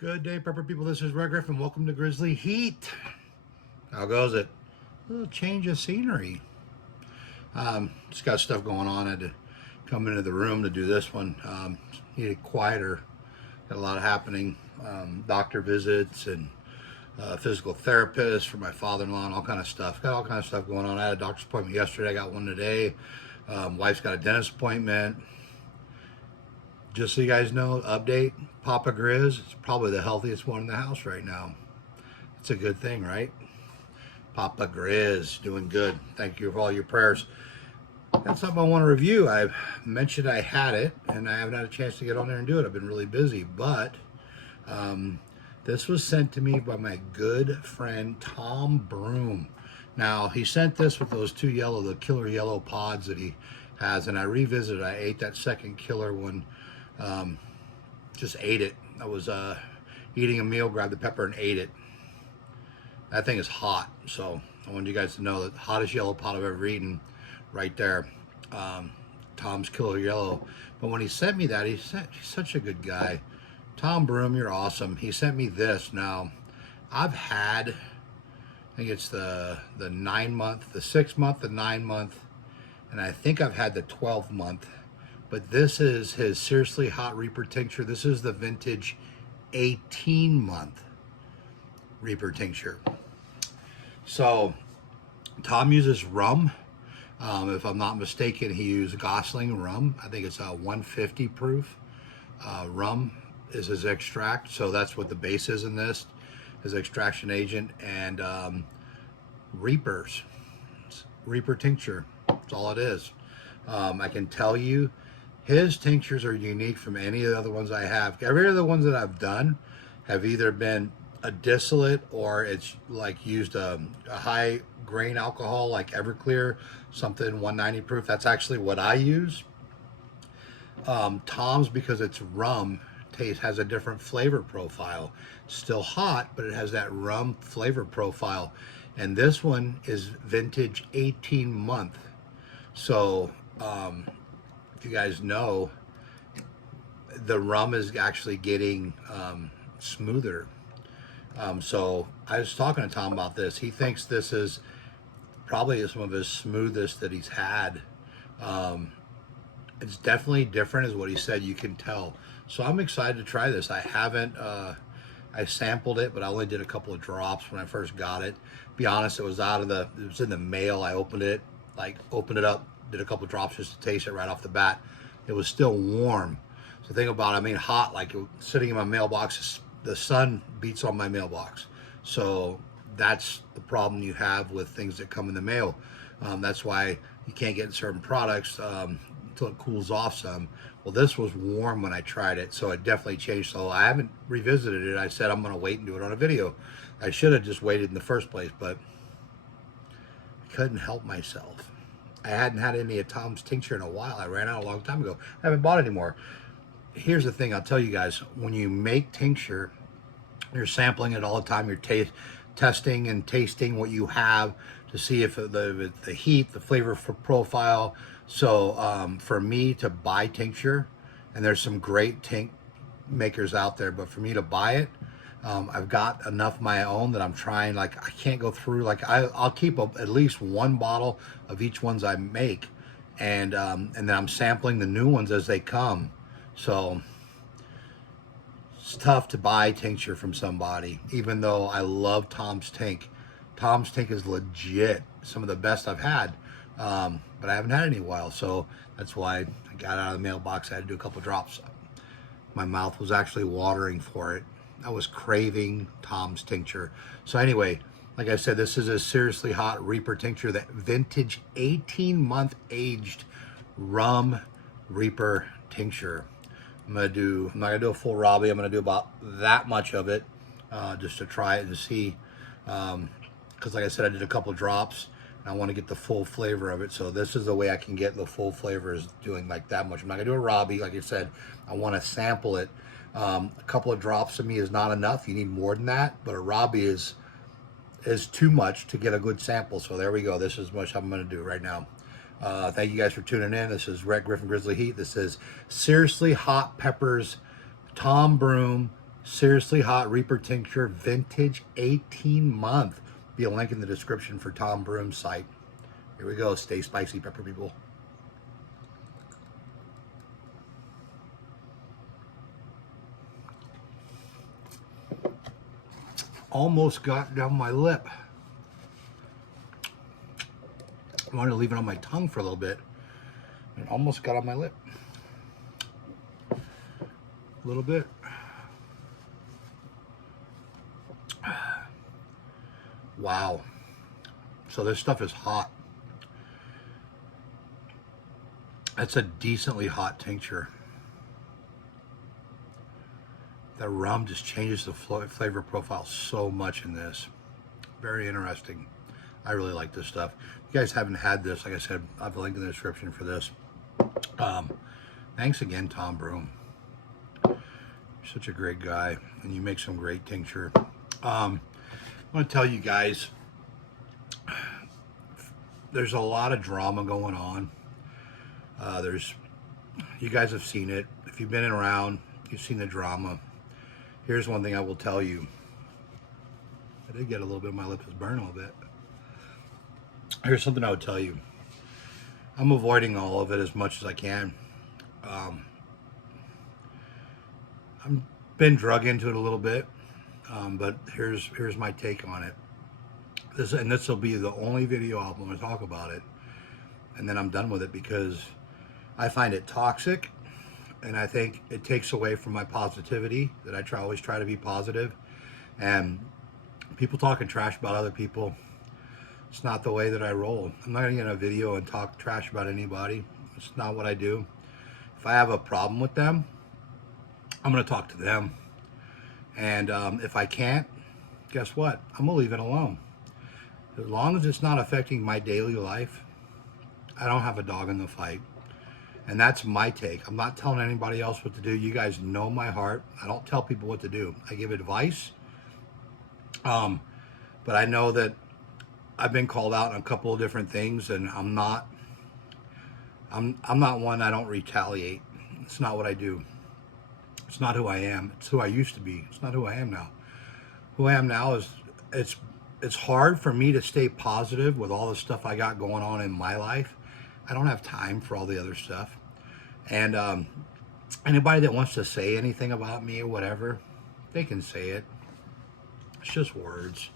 Good day, Pepper people. This is Red Griffin. Welcome to Grizzly Heat. How goes it? A little change of scenery. Just got stuff going on. I had to come into the room to do this one. Needed quieter. Got a lot happening. Doctor visits and physical therapist for my father-in-law and all kind of stuff. Got all kind of stuff going on. I had a doctor's appointment yesterday. I got one today. Wife's got a dentist appointment. Just so you guys know, update, Papa Grizz is probably the healthiest one in the house right now. It's a good thing, right? Papa Grizz, doing good. Thank you for all your prayers. That's something I want to review. I've mentioned I had it, and I haven't had a chance to get on there and do it. I've been really busy, but this was sent to me by my good friend, Tom Broome. Now, he sent this with those two the killer yellow pods that he has, and I revisited. I ate that second killer one. Just ate it. I was eating a meal, grabbed the pepper and ate it. That thing is hot, so I wanted you guys to know that the hottest yellow pot I've ever eaten, right there. Tom's Killer Yellow. But when he sent me that, he's such a good guy. Tom Broome, you're awesome. He sent me this. Now, I've had, I think it's the 9-month, the 6-month, the 9-month, and I think I've had the 12-month. But this is his Seriously Hot Reaper Tincture. This is the vintage 18-month Reaper Tincture. So, Tom uses rum. If I'm not mistaken, he used Gosling rum. I think it's a 150 proof. Rum is his extract, so that's what the base is in this, his extraction agent. And Reaper Tincture, that's all it is. I can tell you, his tinctures are unique from any of the other ones I have. Every other ones that I've done have either been a distillate or it's like used a high grain alcohol like Everclear, something 190 proof. That's actually what I use. Tom's, because it's rum, has a different flavor profile. Still hot, but it has that rum flavor profile. And this one is vintage 18-month. So, if you guys know, the rum is actually getting smoother. So I was talking to Tom about this. He thinks this is probably some of his smoothest that he's had. It's definitely different, is what he said. You can tell. So I'm excited to try this. I haven't. I sampled it, but I only did a couple of drops when I first got it. Be honest, it was in the mail. I opened it up, did a couple of drops just to taste it right off the bat. It was still warm. So think about it, I mean hot, like sitting in my mailbox, the sun beats on my mailbox. So that's the problem you have with things that come in the mail. That's why you can't get certain products until it cools off some. Well, this was warm when I tried it, so it definitely changed. So I haven't revisited it. I said I'm going to wait and do it on a video. I should have just waited in the first place, but I couldn't help myself. I hadn't had any of Tom's tincture in a while. I ran out a long time ago. I haven't bought it anymore. Here's the thing, I'll tell you guys. When you make tincture, you're sampling it all the time. You're testing and tasting what you have to see if the heat, the flavor profile. So for me to buy tincture, and there's some great tink makers out there, but for me to buy it, I've got enough of my own that I'm trying. Like, I can't go through, like I'll keep at least one bottle of each ones I make, and then I'm sampling the new ones as they come. So it's tough to buy tincture from somebody, even though I love Tom's Tink. Tom's Tink is legit some of the best I've had, but I haven't had it in a while, so that's why I got out of the mailbox. I had to do a couple drops. My mouth was actually watering for it. I was craving Tom's tincture. So anyway, like I said, this is a Seriously Hot Reaper Tincture, that vintage 18-month aged rum Reaper Tincture. I'm not gonna do a full Robbie. I'm gonna do about that much of it, just to try it and see. Because like I said, I did a couple drops, and I want to get the full flavor of it. So this is the way I can get the full flavor, is doing like that much. I'm not gonna do a Robbie, like I said. I want to sample it. A couple of drops to me is not enough. You need more than that, but a Robbie is too much to get a good sample. So there we go. This is much I'm going to do right now. Thank you guys for tuning in. This is Red Griffin Grizzly Heat. This is Seriously Hot Peppers, Tom Broome, Seriously Hot Reaper Tincture Vintage 18-month. Be a link in the description for Tom Broome's site. Here we go. Stay spicy, pepper people. Almost got down my lip. I wanted to leave it on my tongue for a little bit. It almost got on my lip. A little bit. Wow. So this stuff is hot. That's a decently hot tincture. The rum just changes the flavor profile so much in this. Very interesting. I really like this stuff. If you guys haven't had this, like I said, I have a link in the description for this. Thanks again, Tom Broome. You're such a great guy, and you make some great tincture. I want to tell you guys, there's a lot of drama going on. You guys have seen it. If you've been around, you've seen the drama. Here's one thing I will tell you. I did get a little bit of my lips burn a little bit. Here's something I would tell you. I'm avoiding all of it as much as I can. I've been drug into it a little bit, but here's my take on it. This will be the only video I'm going to talk about it, and then I'm done with it because I find it toxic, and I think it takes away from my positivity that I always try to be positive. And people talking trash about other people, it's not the way that I roll. I'm not going to get in a video and talk trash about anybody. It's not what I do. If I have a problem with them, I'm going to talk to them. And if I can't, guess what? I'm going to leave it alone. As long as it's not affecting my daily life, I don't have a dog in the fight. And that's my take. I'm not telling anybody else what to do. You guys know my heart. I don't tell people what to do. I give advice. But I know that I've been called out on a couple of different things, and I'm not one. I don't retaliate. It's not what I do. It's not who I am. It's who I used to be. It's not who I am now. Who I am now is it's hard for me to stay positive with all the stuff I got going on in my life. I don't have time for all the other stuff. And anybody that wants to say anything about me or whatever, they can say it. It's just words.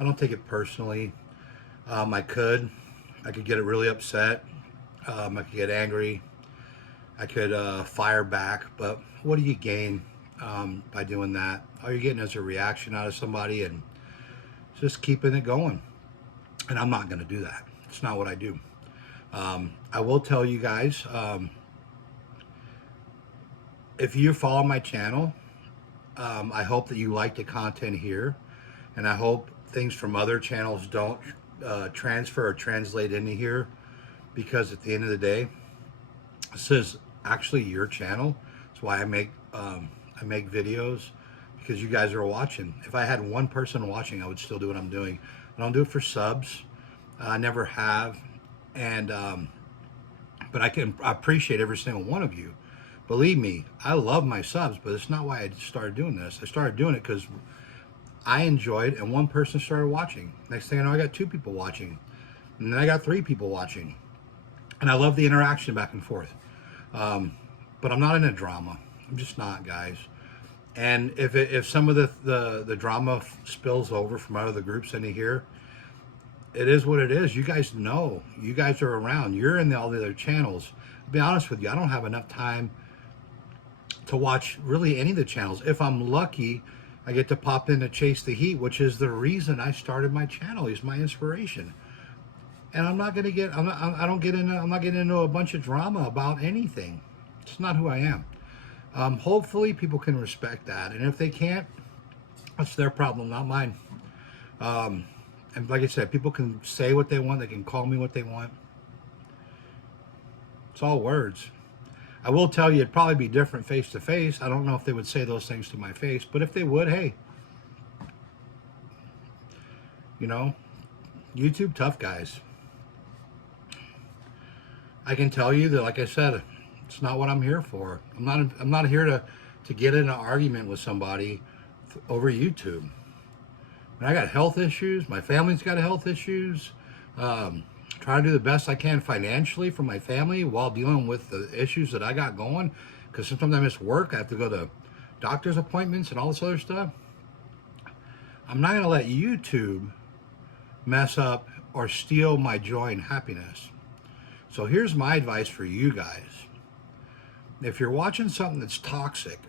I don't take it personally. I could get really upset. I could get angry. I could fire back. But what do you gain by doing that? All you're getting is a reaction out of somebody and just keeping it going. And I'm not going to do that. It's not what I do. I will tell you guys, if you follow my channel, I hope that you like the content here, and I hope things from other channels don't transfer or translate into here, because at the end of the day, this is actually your channel. That's why I make videos, because you guys are watching. If I had one person watching, I would still do what I'm doing. I don't do it for subs. I never have. And but I appreciate every single one of you. Believe me, I love my subs, but it's not why I started doing this. I started doing it because I enjoyed, and one person started watching. Next thing I know, I got 2 people watching, and then I got 3 people watching, and I love the interaction back and forth. But I'm not in a drama. I'm just not, guys. And if some of the drama spills over from other groups into here, it is what it is. You guys know. You guys are around. You're in all the other channels. I'll be honest with you, I don't have enough time to watch really any of the channels. If I'm lucky, I get to pop in to Chase the Heat, which is the reason I started my channel. He's my inspiration. And I'm not going to get, I'm not getting into a bunch of drama about anything. It's not who I am. Hopefully people can respect that. And if they can't, that's their problem, not mine. And like I said, people can say what they want. They can call me what they want. It's all words. I will tell you, it'd probably be different face to face. I don't know if they would say those things to my face, but if they would, hey, you know, YouTube tough guys. I can tell you that, like I said, it's not what I'm here for. I'm not here to to get in an argument with somebody over YouTube. And I got health issues. My family's got health issues. Trying to do the best I can financially for my family while dealing with the issues that I got going. Because sometimes I miss work. I have to go to doctor's appointments and all this other stuff. I'm not going to let YouTube mess up or steal my joy and happiness. So here's my advice for you guys. If you're watching something that's toxic,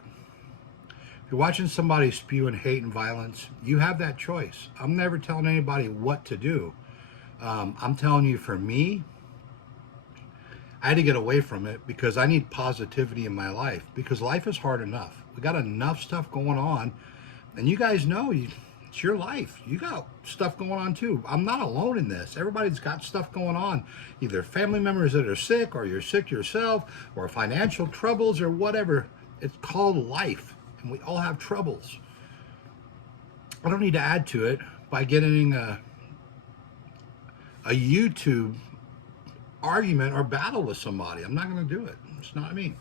if you're watching somebody spewing hate and violence, you have that choice. I'm never telling anybody what to do. I'm telling you, for me, I had to get away from it because I need positivity in my life, because life is hard enough. We got enough stuff going on, and you guys know it's your life. You got stuff going on too. I'm not alone in this. Everybody's got stuff going on, either family members that are sick, or you're sick yourself, or financial troubles, or whatever. It's called life, and we all have troubles. I don't need to add to it by getting a YouTube argument or battle with somebody. I'm not going to do it. It's not me.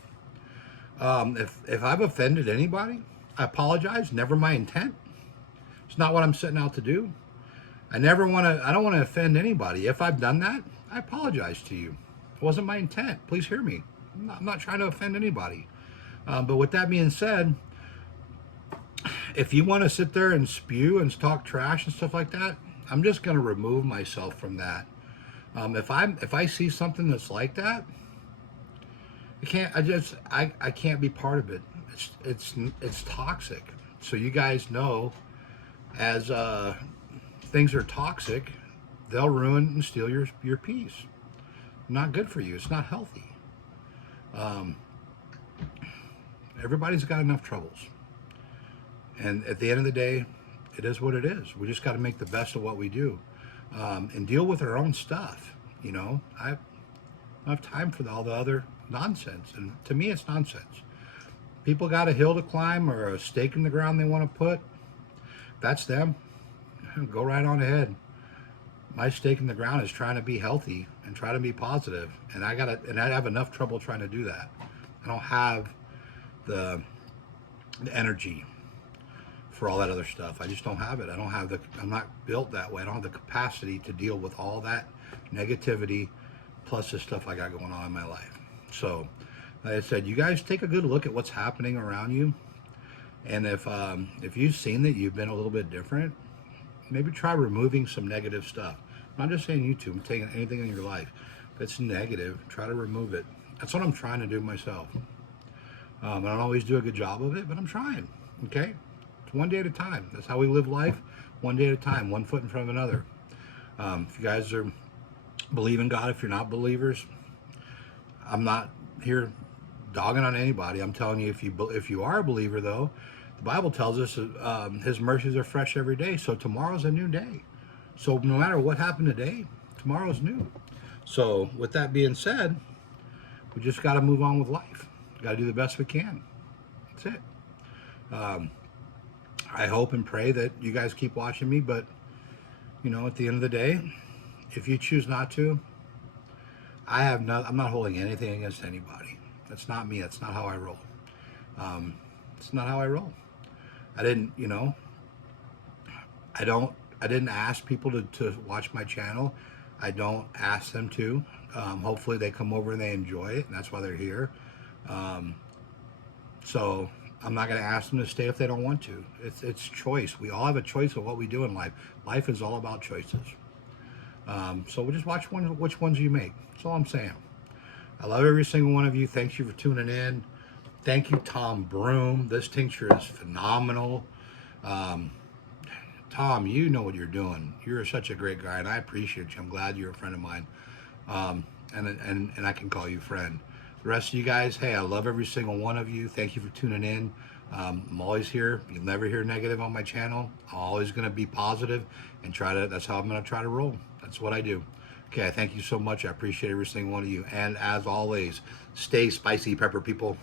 If I've offended anybody, I apologize. Never my intent. It's not what I'm setting out to do. I don't want to offend anybody. If I've done that, I apologize to you. It wasn't my intent. Please hear me. I'm not trying to offend anybody. But with that being said, if you want to sit there and spew and talk trash and stuff like that, I'm just going to remove myself from that. If I see something that's like that, I can't be part of it. It's toxic. So you guys know, as things are toxic, they'll ruin and steal your peace. Not good for you. It's not healthy. Everybody's got enough troubles, and at the end of the day, it is what it is. We just got to make the best of what we do, and deal with our own stuff. You know, I don't have time for all the other nonsense, and to me, it's nonsense. People got a hill to climb or a stake in the ground they want to put. That's them. Go right on ahead. My stake in the ground is trying to be healthy and try to be positive, and I have enough trouble trying to do that. I don't have the energy for all that other stuff. I just don't have it. I'm not built that way. I don't have the capacity to deal with all that negativity plus the stuff I got going on in my life. So, like I said, you guys take a good look at what's happening around you. And if you've seen that you've been a little bit different, maybe try removing some negative stuff. I'm not just saying YouTube, I'm taking anything in your life that's negative, try to remove it. That's what I'm trying to do myself. I don't always do a good job of it, but I'm trying, okay? It's one day at a time. That's how we live life, one day at a time, one foot in front of another. If you guys believe in God, if you're not believers, I'm not here dogging on anybody. I'm telling you, if you are a believer, though, the Bible tells us His mercies are fresh every day. So tomorrow's a new day. So no matter what happened today, tomorrow's new. So with that being said, we just got to move on with life. Got to do the best we can. That's it. I hope and pray that you guys keep watching me, but you know, at the end of the day, if you choose not to, I'm not holding anything against anybody. That's not me. That's not how I roll. It's not how I roll. I didn't ask people to watch my channel. I don't ask them to. Hopefully they come over and they enjoy it, and that's why they're here. So I'm not going to ask them to stay if they don't want to. It's choice. We all have a choice of what we do in life. Life is all about choices. So we'll just watch which ones you make. That's all I'm saying. I love every single one of you. Thank you for tuning in. Thank you, Tom Broome. This tincture is phenomenal. Tom, you know what you're doing. You're such a great guy, and I appreciate you. I'm glad you're a friend of mine. And I can call you friend. The rest of you guys, hey, I love every single one of you. Thank you for tuning in. I'm always here. You'll never hear negative on my channel. I'm always going to be positive and that's how I'm going to try to roll. That's what I do. Okay, thank you so much. I appreciate every single one of you. And as always, stay spicy, pepper people.